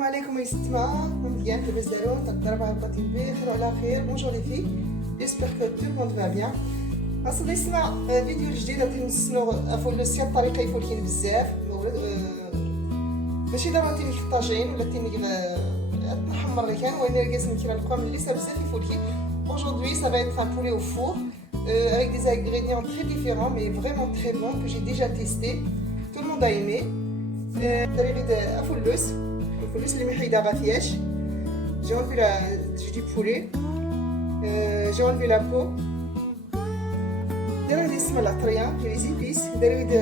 السلام عليكم يا ستما مزيان لاباس دارون تنضرب على بطاطي بخير وعلى خير. بونجور لي في جيسبر كو تو الموند فا بيان. اصلا نسمع فيديو جديد غادي نسنو افولوسيا بطريقه يفولكين بزاف ماشي ضروري تيني الطاجين ولا تيني نحمر غير وين رقاس نكرا لكم اللي صار بزاف يفولكين. Aujourd'hui ça va être un poulet au four avec des ingrédients très différents mais vraiment très bons que j'ai déjà testé. Tout le monde a aimé. الفلوس اللي محيدة غافياش. J'ai enlevé du poulet. J'ai enlevé la peau. داير هادي اسمها العطرية. J'ai les épices. داير هاد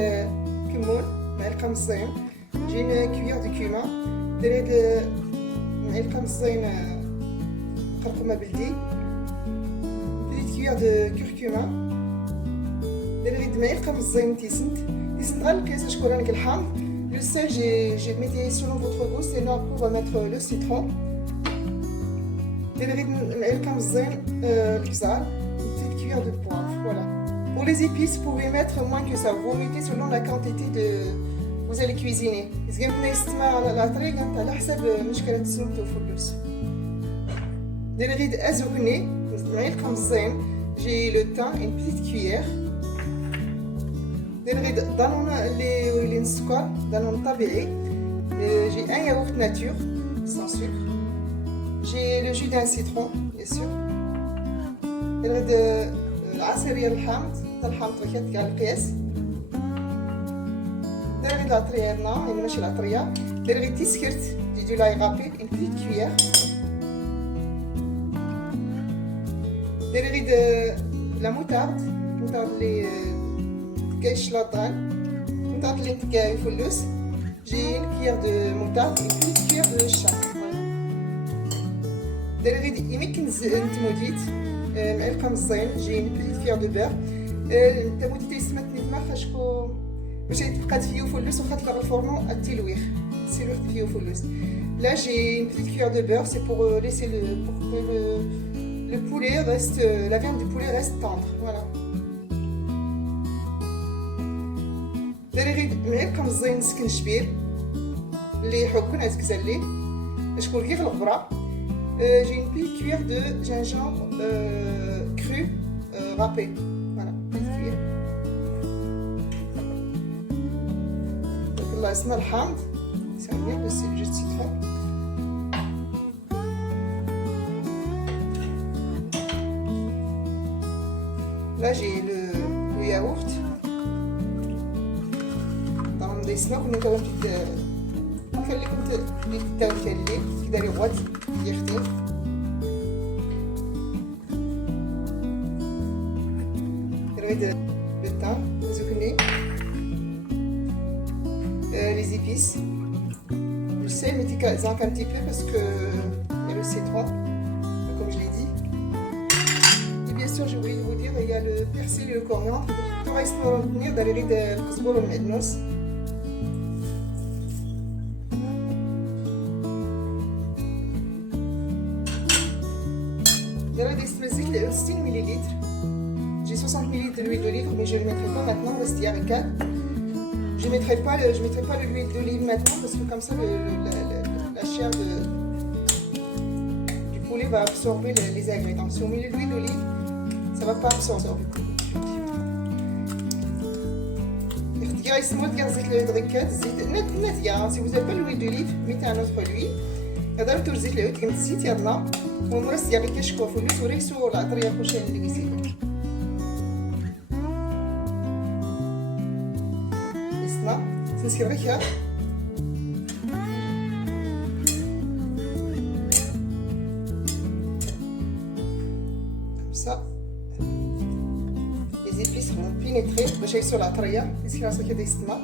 كمون معلقة من الزين. J'ai une cuillère de cumin. داير هاد معلقة من الزين قرقمة بلدي. Petite cuillère de curcuma. داير هاد معلقة من الزين تيسنت غير الكيس شكون راني كنحامض. Le sel, j'ai mis selon votre goût, sinon après on va mettre le citron. Une petite cuillère de poivre, voilà. Pour les épices, vous pouvez mettre moins que ça. Vous mettez selon la quantité de vous allez cuisiner. J'ai le thym, une petite cuillère. دانون اللي نسكر دانون طبيعي. J'ai un yaourt nature sans sucre. J'ai le jus d'un citron bien sûr. العصير الحامض تاع الحامض وكيت كاع القياس. داير العطريه هنا يعني ماشي العطريه داير غير تيسكرت دي لاي غابي une petite cuillère. داير غير لا موتارد اللي كايش لاطان مطاط اللي نتكاي فلوس. جي كيير دو مطاط بليس كيير دو الشا. داير غير يمكن نتموديت معلقه من الزين. جي بليس كيير دو بير. التموديت يسمتني دماغ خاشكو باش تبقى تفيو فلوس وخا تلغ الفورنو التلويخ سيلوح تفيو فلوس. Là j'ai une petite cuillère de beurre, c'est pour laisser pour que le poulet reste, la viande du poulet reste tendre, voilà. داير غير معلقه من الزين سكنجبير اللي يحكون عاد كزالي شكون غير الغبره. J'ai une petite cuillère de gingembre cru râpé, voilà petite cuillère. الله اسمها الحامض سامي بس جوج citron. Là j'ai le yaourt. اسمها كنا كمان نخليكم تتكلم كده رغوات يختلف. نريد الثوم زكني les épices. Je sais mettez zinc un petit peu parce que il y a le citron comme je l'ai dit. Et bien sûr j'ai oublié de vous dire il y a le persil et le coriandre. tout reste pour venir dans les rides القزبر والمعدنوس. J'ai 60 ml. J'ai 60 ml d'huile d'olive, mais je ne le mettrai pas maintenant, reste avec. Je ne mettrai pas l'huile d'olive maintenant parce que comme ça la chair du poulet va absorber les ingrédients. Si on met l'huile d'olive, ça ne va pas absorber. Si vous n'avez pas l'huile d'olive, mettez un autre huile. هذا تورزيت العود كنت زيت يلا ونرس ديالي كيشكو فلوس وريسو العطريه خوشين اللي قيسيتو اسمع تنسي غير ça les épices vont pénétrer باش يسوا العطريه يسكي راسك كده يسمع.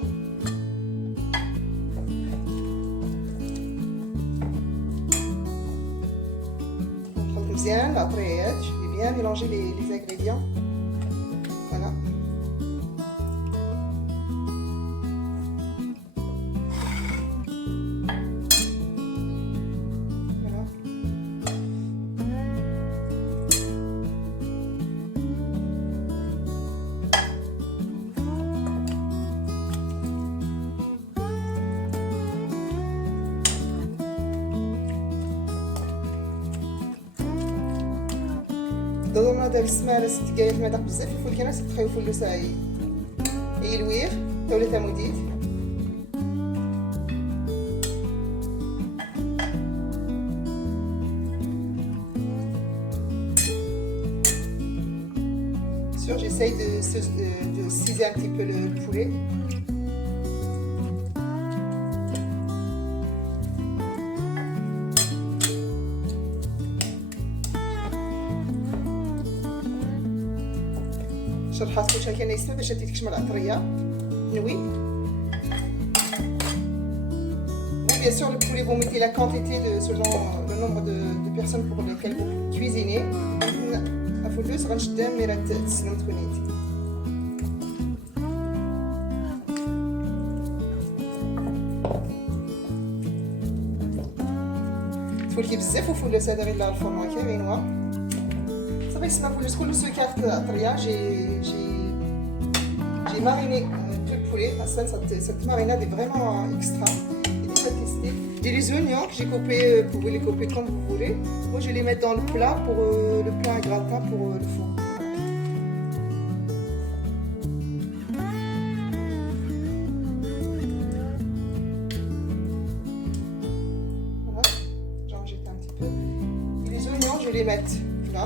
Bien l'appareillage, je vais bien mélanger les ingrédients. Voilà. Voilà. ضروري داك السماره 6 دقائق ما داق بزاف الفول كاين تخيو فلوس يلوير ولا تموديد j'essaye de ciser un petit peu le poulet. شرحات كلشي كاين يسمى باش تيتكشم العطريه نوي. Bon, bien sûr, le poulet, vous mettez la quantité selon le nombre de personnes pour lesquelles vous cuisinez. الفلوس غنشدها ملي راه تسلم تكونيتي. تفولكي بزاف وفلوس هذا غير الفرن كاملين صافي سما فلوس كل سكرت طريه. j'ai mariné tout le poulet. Cette marinade est vraiment extra et déjà testé. J'ai les oignons que j'ai coupés, vous pouvez les couper comme vous voulez. Moi je vais les mettre dans le plat pour le plat gratin pour le four. Voilà, j'en jette un petit peu. Et les oignons je vais les mettre là.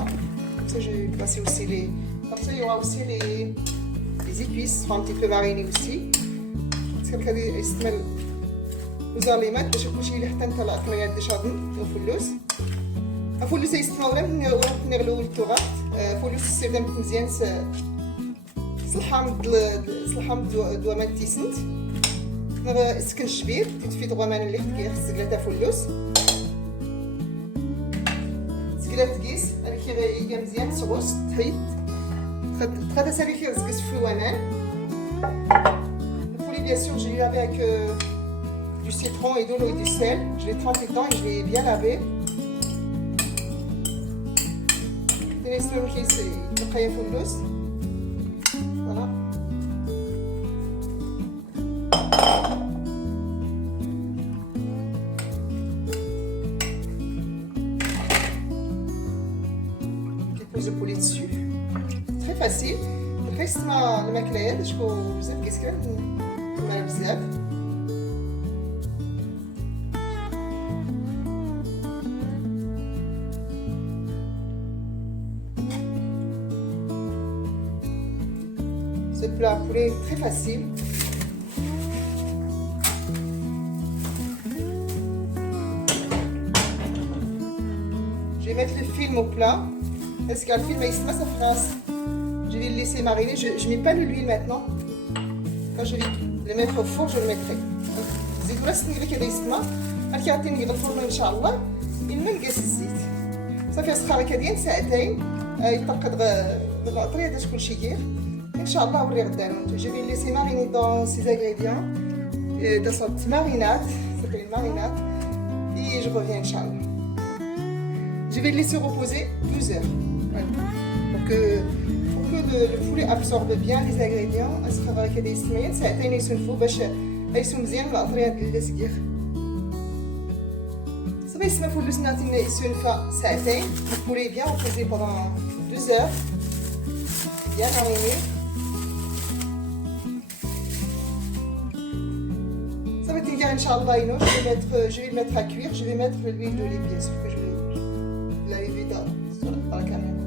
Comme ça je vais passer aussi les. Comme ça il y aura aussi les épices seront un petit peu marinées aussi. Parce que وزاليمات باش كلشي اللي حتى نتا العطريه ديال الفلوس. الفلوس يستعملوا غير نغلو الطوغات. فلوس السردان مزيان صلحام دوامات تيسنت اسكن الجبير تدفي دوغامان اللي حتى خصك تاع فلوس سكلات تقيس هذيك هي مزيان صوص تحيد تخدا سالي خير زقس في الوانان. Le poulet bien sûr je l'ai lavé avec du citron et de l'eau et du sel. Je l'ai trempé dedans et je l'ai bien lavé. Voilà. Je pose le poulet dessus. Très facile. Très simple. Le macléade, je peux vous dire qu'est-ce que c'est. Ce plat poulet est très facile. Je vais mettre le film au plat. Parce que le film il se passe à France. Je vais le laisser mariner. Je ne mets pas de l'huile maintenant. Quand je vais le mettre au four, je le mettrai. زيدوا راس نقول كذا يسمع. غادي يعطيني الفرن ان شاء الله. إما نقاس الزيت. صافي صخاره كديال ساعتين. يطقد العطريه داك كلشي كير. Inch'Allah, je vais laisser mariner dans ces ingrédients, dans cette marinade, ça s'appelle une marinade, et je reviens, Inch'Allah. Je vais le laisser reposer 12 heures, voilà. pour que le poulet absorbe bien les ingrédients. Ça le poulet est bien reposé pendant 12 heures, bien mariné. Ça va être égal, Inch'Allah, je vais le mettre à cuire. Je vais mettre l'huile d'olive, bien sûr que je l'avais vu dans la caméra.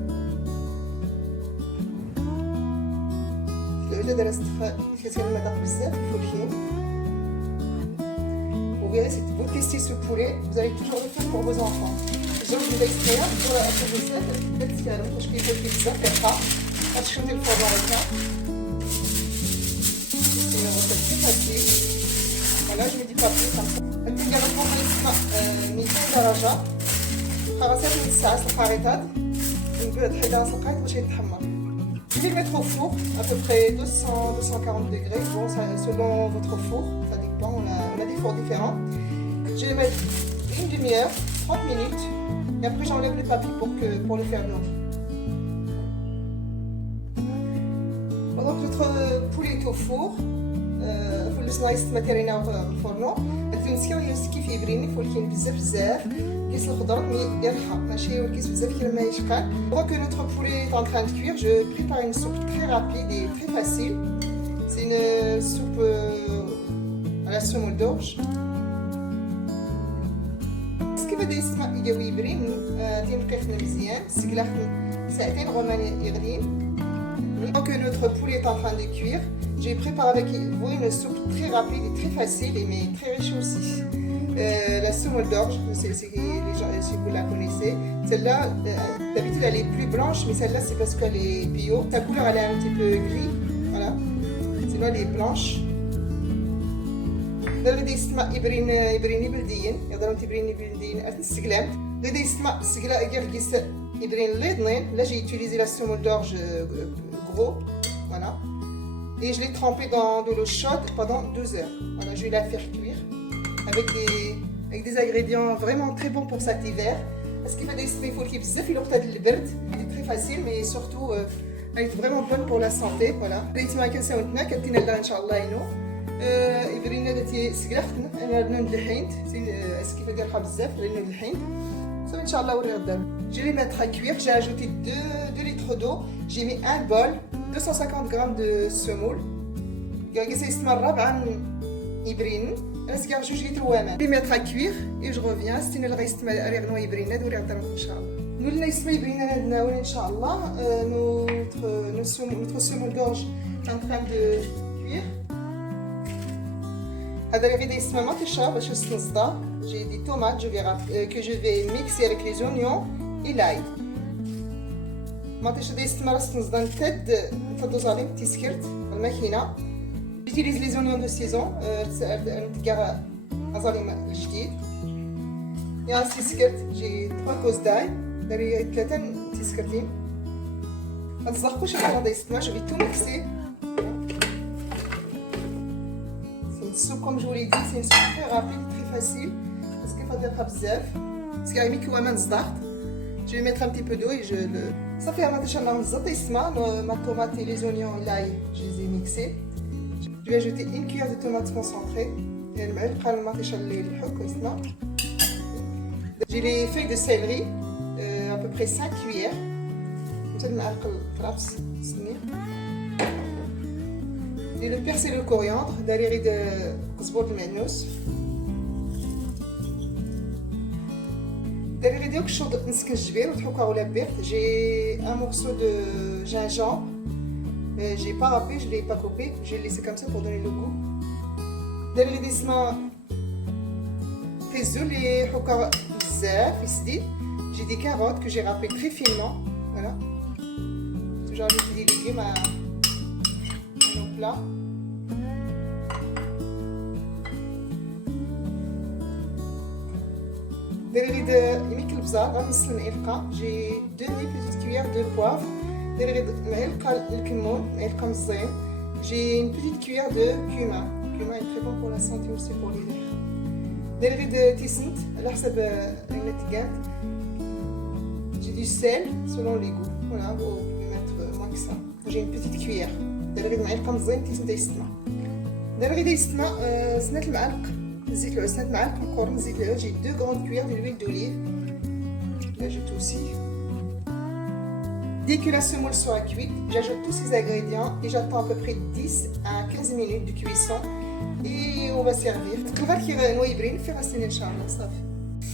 Vous verrez, vous testez ce poulet, vous allez toujours le faire pour vos enfants. Je vais vous extraire pour la recette. Peut-être qu'il y a un peu de pizza, هتشوفي الفرن بتاعها. C'est une recette très facile. Voilà, je mets du papier comme ça. التنجان الفرن يسمع 200 درجة. خلاصات من الساعة الحارتات. نقعد 11 دقائق باش يتحمر. Je vais le mettre au four à peu près 240 degrés. Bon, ça, selon votre four, ça dépend. On a des fours différents. Je vais mettre une demi-heure, 30 minutes. Et après, j'enlève le papier pour le faire blanc. Donc notre poulet est au four. فلسنا يستمترينا في الفرن. التونسي راه كيف يبريني ولكن بزاف كيس الخضر مي يرحى ماشي ولكن بزاف كي ما يشقى. Pendant que notre poulet est en train de cuire, je prépare une soupe très rapide et très facile. C'est une soupe à la semoule d'orge. كيف بدا يسمع يقوي يبرين تينبقى يخدم مزيان السقلا ساعتين غوما يغلين. Pendant que notre poulet est en train de cuire, j'ai préparé avec vous une soupe très rapide et très facile mais très riche aussi. La semoule d'orge, si vous la connaissez, celle-là, d'habitude elle est plus blanche, mais celle-là c'est parce qu'elle est bio. Sa couleur elle est un petit peu gris, voilà. Sinon elle est blanche. غادي يسمع يبريني بلديين يقدروا تبريني بلديين السقلام غادي يسمع السقلا كيف كيس يبرين ليضنين. Là j'ai utilisé la semoule d'orge gros, voilà, et je l'ai trempé dans de l'eau chaude pendant 2 heures. Voilà, je vais la faire cuire avec des ingrédients vraiment très bons pour cet hiver. Parce qu'il faut qu'il بزاف في الوقت البرد. C'est très facile mais surtout elle est vraiment bonne pour la santé. Voilà. ريت ما كنساوتنا كنتينا لها ان شاء الله ينو يبرينا داتي سقلاخ انا بنود الحين كيف ديرها بزاف بنود الحين ان شاء الله وري غدا. Je vais les mettre à cuire. J'ai ajouté 2 litres d'eau. J'ai mis un bol, 250 g de semoule. قاعد يستمر ربعا يبرين راسك جوج لتر وامان. Je vais mettre à cuire et je reviens. ستين اللي غيستمر ريغنو يبرينا دوري غدا ان شاء الله. نولنا يسمى يبرينا نتناول ان شاء الله. Notre semoule d'orge est en train de cuire. هذا اللي غادي يسمى مطيشه باش نصدى. J'ai des tomates que je vais mixer avec les oignons et l'ail. مطيشه دي يسمى راس نصدى نتدوز عليه تيسكرت الماكينه. J'utilise les oignons de saison نتكا ازالي الجديد. يا تيسكرت j'ai 3 كوز داي داري 3 تيسكرتين. ما تزرقوش هذا يسمى. Je vais tout mixer. Soupe, comme je vous l'ai dit, c'est une soupe très rapide, très facile. Parce qu'il faut dire bzaf. Parce qu'il y a mis كمان صداعت. Je vais mettre un petit peu d'eau et je le. Ça fait un matin ma tomate et les oignons et l'ail, je les ai mixés. Je vais ajouter une cuillère de tomates concentrée. J'ai les feuilles de céleri, à peu près 5 cuillères. Et le persil et le coriandre, داري قزبور المعنوس. داري ديالك الشوط نسكن الجبير وتحوكا ولا بيرت. J'ai un morceau de gingembre. J'ai pas râpé, je l'ai pas coupé, je l'ai laissé comme ça pour donner le goût. داري دي اسمها فيزو اللي حوكا بزاف يسدي. J'ai des carottes que j'ai râpées très finement, voilà. Toujours ajouter des légumes à nos plats. ديري يميك البزار غنص المعلقه. جي 2 بيتيت كويير دو بوافر. ديري معلقه الكمون معلقه مزيان. جي une petite cuillère de cumin. Cumin est très bon pour la santé aussi pour l'hiver. ديري تيسنت على حسب النتيجات. J'ai du sel selon les goûts. Voilà, vous pouvez mettre moins que ça. J'ai une petite cuillère. ديري معلقه مزيان تيسنت يستمع. ديري يستمع سنه المعلق زيت العسل معلقه مقورن زيت العود. J'ai 2 grandes cuillères de l'huile d'olive. J'ajoute aussi. Dès que la semoule sera cuite, j'ajoute tous ces ingrédients et j'attends à peu près 10 à 15 minutes de cuisson et on va servir. تقدر كي نوا يبرين في غسلين ان شاء الله صافي.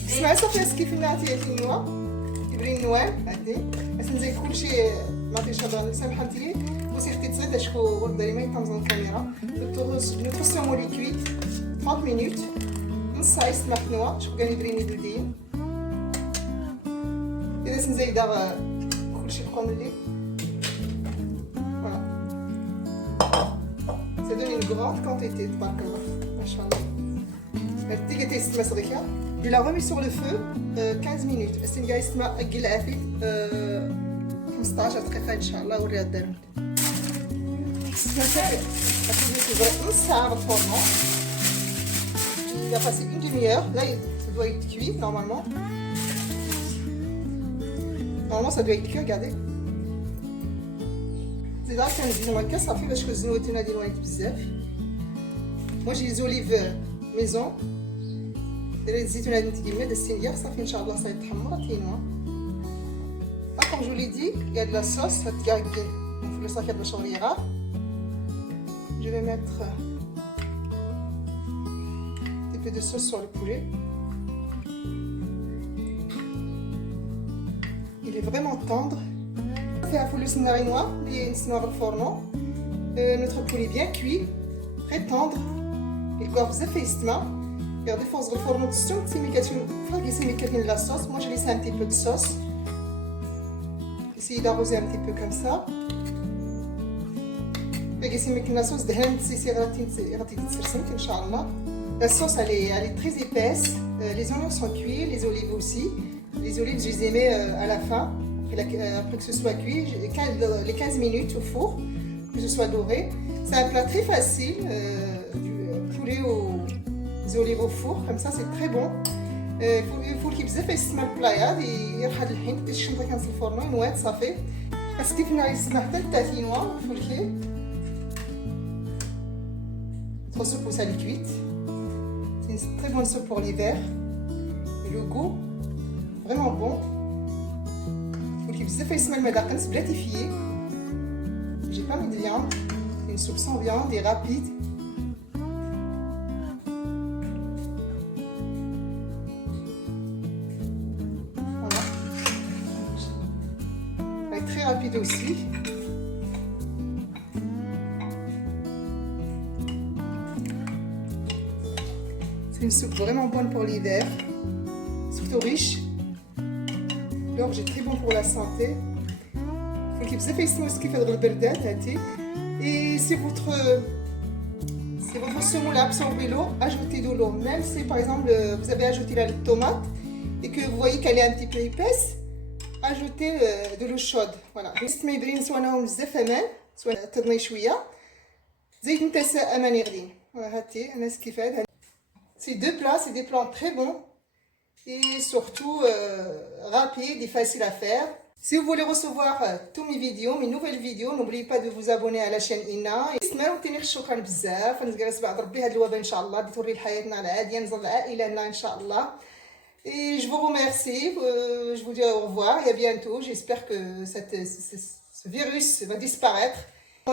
اسمعي صافي كيف نعطي النوا يبرين نوال هادي باش نزيد كلشي ما عطيتش هضره سامحه انتي وسيختي تزيد اشكو ورد لي ما يطمزون الكاميرا. Notre semoule est cuite 30 minutes. نص ساعه يسمح نوا شوف كان يبريني بلديين. اذا نزيدها كلشي بقى ملي. Voilà. Ça donne une grande quantité de barkallah. Machallah. هادي كتيستمع صغيره. Je la remis sur le feu 15 minutes. السنقا يستمع قل عافيت 15 دقيقه ان شاء الله وريها الدرب. نص ساعه بالفرن. Il a passé une demi-heure. Là, ça doit être cuit normalement. Normalement, ça doit être cuit, regardez. C'est là qu'on dit on casse parce que nous avons des bzaf. Moi, j'ai des olives maison. ديري الزيتون هذا انت كيما دزتي صافي ان شاء الله صافي تحمر تينوا. Comme je vous l'ai dit, il y a de la sauce, le sac de choriera. Je vais mettre un petit peu de sauce sur le poulet. Il est vraiment tendre. Fait à fouler noir, le fourneau. Notre poulet bien cuit, très tendre. Il coiffe zéfistement. Regardez, faut le fourneau de stock, c'est la sauce. Moi, je laisse un petit peu de sauce. Essayez d'arroser un petit peu comme ça. La sauce la sauce elle est très épaisse. Les oignons sont cuits, les olives aussi. Les olives je les ai mis à la fin, après que ce soit cuit, les 15 minutes au four, que ce soit doré. C'est un plat très facile, du poulet aux olives au four, comme ça c'est très bon. الفول كي بزاف يسمى البلايا يرحل الحين الشنطه كانت في الفرن نوات صافي كتستيفنا يسمى حتى التاتينوا الفول كي notre soupe aux salades cuites. C'est une très bonne soupe pour l'hiver. Et le goût vraiment bon. الفول كي بزاف يسمى المداقنس بلا تيفيي. J'ai pas mis de viande. C'est une soupe sans viande et rapide. Très rapide aussi. C'est une soupe vraiment bonne pour l'hiver, surtout riche. L'orge est très bon pour la santé. Et si votre semoule a absorbé l'eau, ajoutez de l'eau. Même si par exemple vous avez ajouté la tomate et que vous voyez qu'elle est un petit peu épaisse, ajoutez de l'eau chaude. Voilà. ما يبرين سواء ناهم بزاف امان سواء تضني شويه زيت نتا امان يغلين. هاتي انا كيف هذا. Ces deux plats, c'est des plats très bons et surtout rapides et faciles à faire. Si vous voulez recevoir tous mes vidéos, mes nouvelles vidéos, n'oubliez pas de vous abonner à la chaîne Ina. استمروا شكرا بزاف. نجلس بعد ربي هاد الوباء ان شاء الله توري حياتنا العاديه نظل عائلتنا ان شاء الله. Et je vous remercie, je vous dis au revoir et à bientôt. J'espère que ce virus va disparaître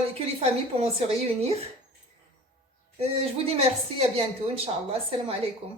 et que les familles pourront se réunir. Je vous dis merci, à bientôt, Inch'Allah. Salam alaikum.